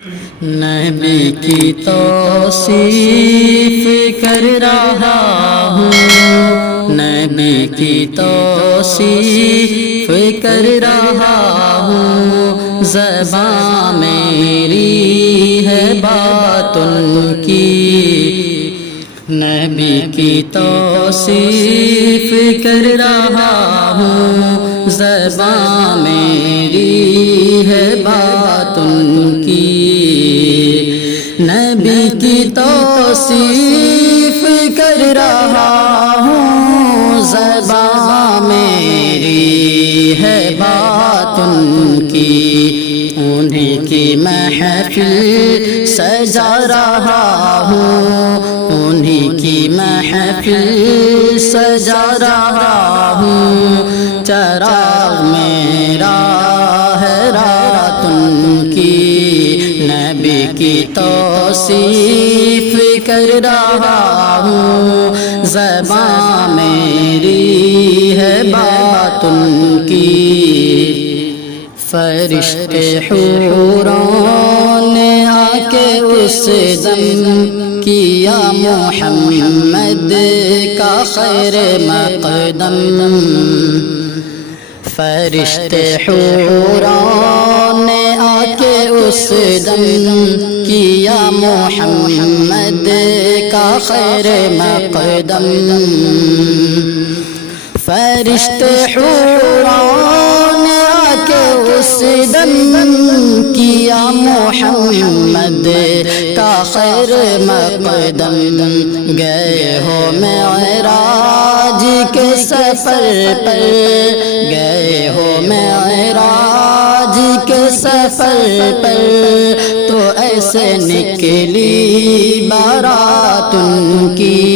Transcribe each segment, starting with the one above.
نبی کی توصیف کر رہا ہوں، نبی کی توصیف کر رہا ہوں، زبان میری ہے بات ان کی، نبی کی توصیف کر رہا ہوں، زبان میری ہے بات ان کی، نبی کی توصیف کر رہا ہوں، زبان میری ہے بات ان کی، انہیں کی محفل سجا رہا ہوں، انہیں کی محفل سجا رہا ہوں، چراغ میرا ہے رات ان کی، نبی کی توصیف کر رہا ہوں، زبان میری ہے بات ان کی، فرشتے حوروں نے آ کے اس دم کیا محمد کا خیر مقدم، فرشتے حوروں نے آ کے اس دم کیا محمد کا خیر مقدم، فرشتے حوروں نے آ کے اس دم کیا محمد کا خیر مقدم، گئے ہو معراج کے سفر پر، گئے ہو معراج کے سفر پر، تو ایسے نکلی بارات ان کی،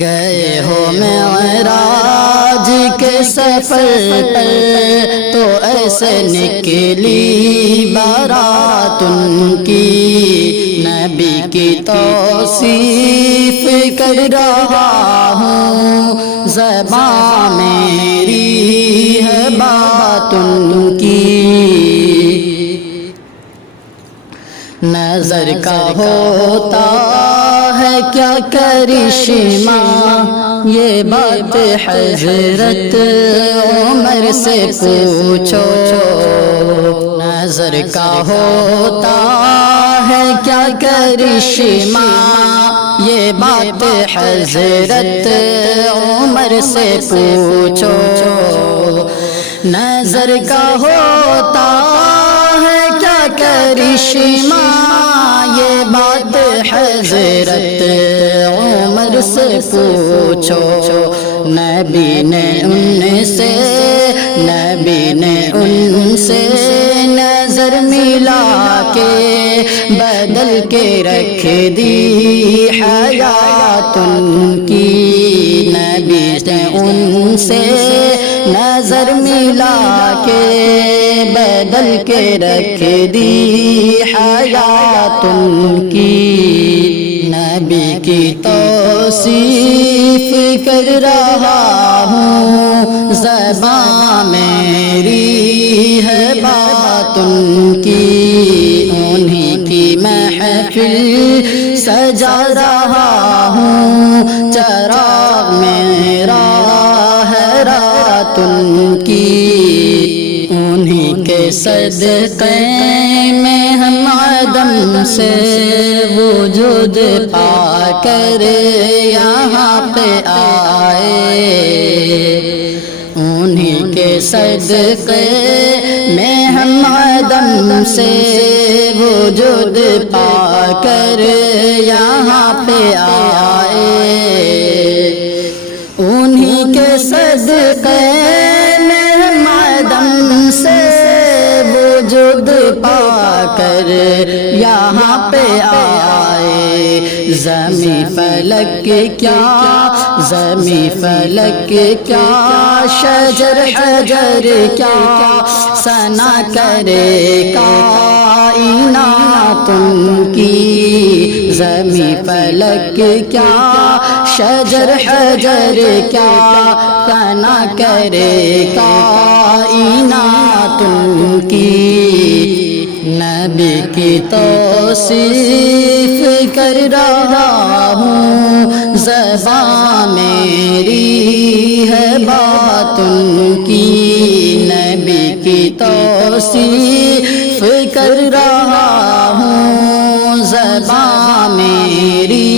گئے ہو معراج کے سفر پر، تو ایسے نکلی بارات ان کی، نبی کی توصیف کر رہا ہوں، زبان میری ہے بات ان کی، نظر کا ہوتا ہے کیا کرشمہ، یہ بات حضرت عمر سے پوچھو، نظر کا ہوتا ہے کیا کرشمہ، یہ بات حضرت عمر سے پوچھو، نظر کا ہوتا ہے کیا کرشمہ، یہ بات حضرت عمر سے پوچھو، نبی نے ان سے نظر ملا کے بدل کے رکھ دی حیات ان کی، نبی نے ان سے نظر ملا کے بدل کے رکھ دی حیات ان کی، نبی کی توصیف کر رہا ہوں، زبان میری ہے بات ان کی، انہیں کی محفل سجا رہا ہوں، چراغ میرا ہے رات ان کی، انہیں کے صدقے میں ہم عدم سے وجود پا کر یہاں پہ آئے، انہیں کے صدقے میں ہم عدم سے وجود پا کر یہاں پہ آئے، انہیں کے صدقے میں ہم عدم سے وجود پا کر یہاں پہ آئے، زمیں فلک کیا شجر حجر کیا ثنا کرے کائنات ان کی، زمیں فلک کیا شجر حجر کیا ثنا کرے کائنات ان کی، نبی کی توصیف کر رہا ہوں، زبان میری ہے بات ان کی، نبی کی توصیف کر رہا ہوں، زبان میری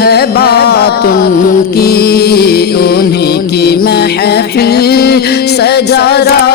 ہے بات ان کی، انہیں کی محفل سجا رہا